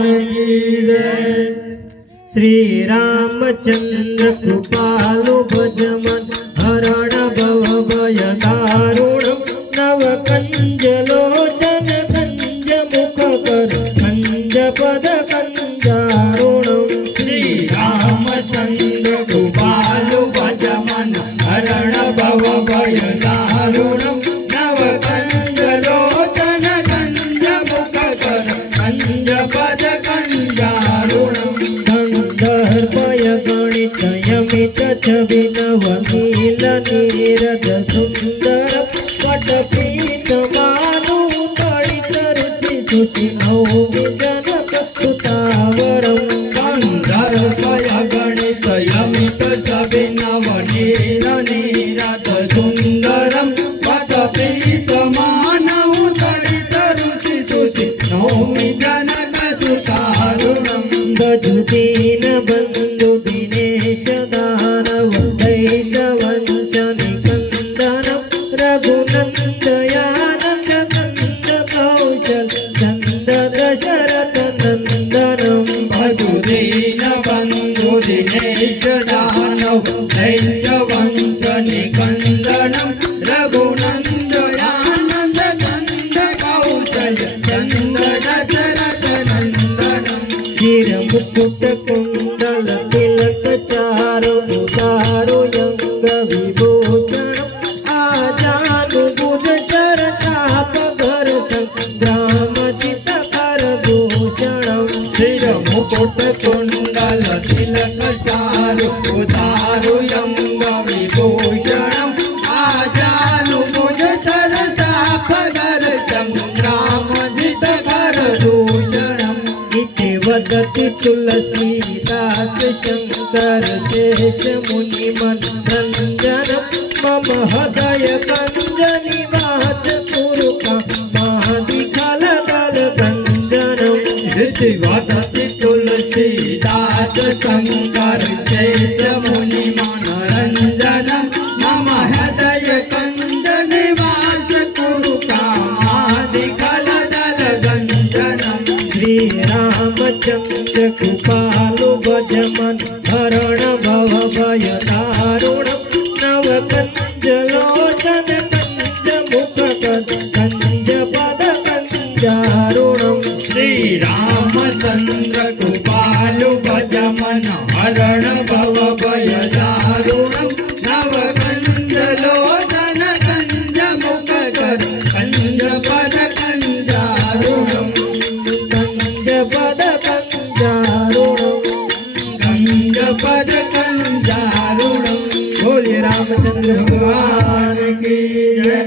भगवान की जय। श्री रामचंद्र कृपालु भजमन हरण भव भय दारुणम नव कंज लोचन कंज मुख कर कंज पद कंजारुणम। श्री रामचंद्र कृपालु भजमन हरण भव भय दारुणम नव कंज लोचन कंज मुख कर कंज पद कंजारुणम। गंधर्वय गणित यमित छवि नव नील नीरद सुंदर वटपीठ मानु तड़ित रुचि शुचि नौमि जनक सुतावरम। गंधर्वय गणित यमित छवि नव नील नीरद सुंदरम वटपीठ मानव तड़ित रुचि शुचि नौमि जनक सुतारुणम। बजुदीन बंधु दिनेश दानव दैत वंश निकंदनम रघुनंदयानंद कंद कौशल चंद दशरथ नंदनम। भजुदीन बंधु दिनेश दानव दैत वंश निकंदनम रघुनंदयानंद कंद कौशल चंद दशरथ नंदनम। शिर मुकुट कुंडल तिलक चारु उदारु यंग विभूषण आजानु बुध चर चाप घर संग्राम चित कर भूषणम। शिर मुकुट कुंडल तिलक चारु उदारु यंग विभूषणम आजानु बुध चर चाप घर संग्राम जित कर भूषणम। इति वदति तुलसीदास शंकर शेष मुनि मनोरंजन मम हृदय कंज निवास कुरुका महादिखल गल गंजनम। इति वदति तुलसीदास शंकर शेष मुनि मनोरंजनम मम हृदय कंज निवास कुरु कामादिकल दल गंजनम। श्री रामचंद्र कृपालु भजमन हरण भव भय दारुणम नव कंज लोचन कंज मुख कर कंज पद कंजारुणम। श्री रामचंद्र कृपालु भजमन हरण भव भय दारुणम नव कंज लोचन कंज मुख कर कंज पद कंजारुणम। कंज पद कंजारुणम। कंज पद कंजारुणम। बोले रामचंद्र भगवान की जय।